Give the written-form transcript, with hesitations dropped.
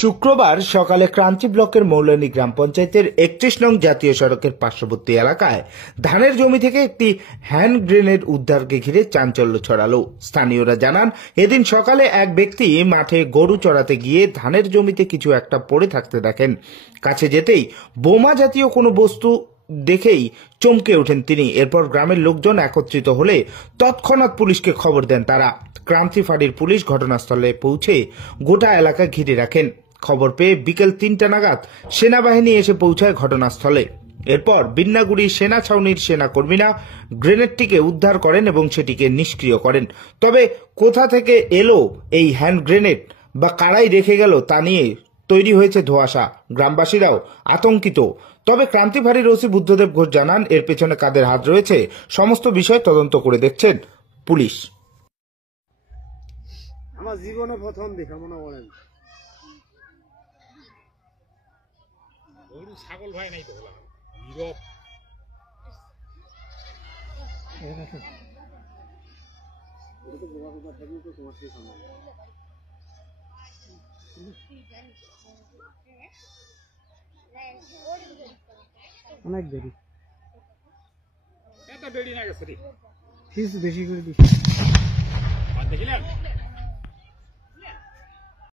শুক্রবার সকালে ক্রান্তি ব্লকের মৌলানী গ্রাম পঞ্চায়েতের 31 নং জাতীয় সড়কের পার্শ্ববর্তী এলাকায় ধানের জমি থেকে একটি হ্যান্ড গ্রেনেড উদ্ধারকে ঘিরে চাঞ্চল্য ছড়ালো। স্থানীয়রা জানান, এদিন সকালে এক ব্যক্তি মাঠে গরু চড়াতে গিয়ে ধানের জমিতে কিছু একটা পড়ে থাকতে দেখেন। কাছে যেতেই বোমা জাতীয় কোনো বস্তু দেখেই চমকে ওঠেন তিনি। এরপর গ্রামের লোকজন একত্রিত হলে তৎক্ষণাৎ পুলিশকে খবর দেন তারা। ক্রান্তি ফাঁড়ির পুলিশ ঘটনাস্থলে পৌঁছে গোটা এলাকা ঘিরে রাখেন। খবর পেয়ে বিকেল 3টা নাগাদ সেনাবাহিনী এসে পৌঁছায় ঘটনাস্থলে। এরপর বিন্নাগুড়ি সেনা ছাউনির সেনাকর্মীরা গ্রেনেডটিকে উদ্ধার করেন এবং সেটিকে নিষ্ক্রিয় করেন। তবে কোথা থেকে এলো এই হ্যান্ড গ্রেনেড বা কারাই রেখে গেল তা নিয়ে তৈরি হয়েছে ধোঁয়াশা। গ্রামবাসীরাও আতঙ্কিত। তবে ক্রান্তি ফাঁড়ির ওসি বুদ্ধদেব ঘোষ জানান, এর পেছনে কাদের হাত রয়েছে সমস্ত বিষয় তদন্ত করে দেখছেন পুলিশ। আমার জীবনে প্রথম দেখা মনে করেন গরু ছাগল ভাই নাই তো নীরব অনেক দেরি এত দেরি না গেছে বেশি করে দিচ্ছি দেখিলেন।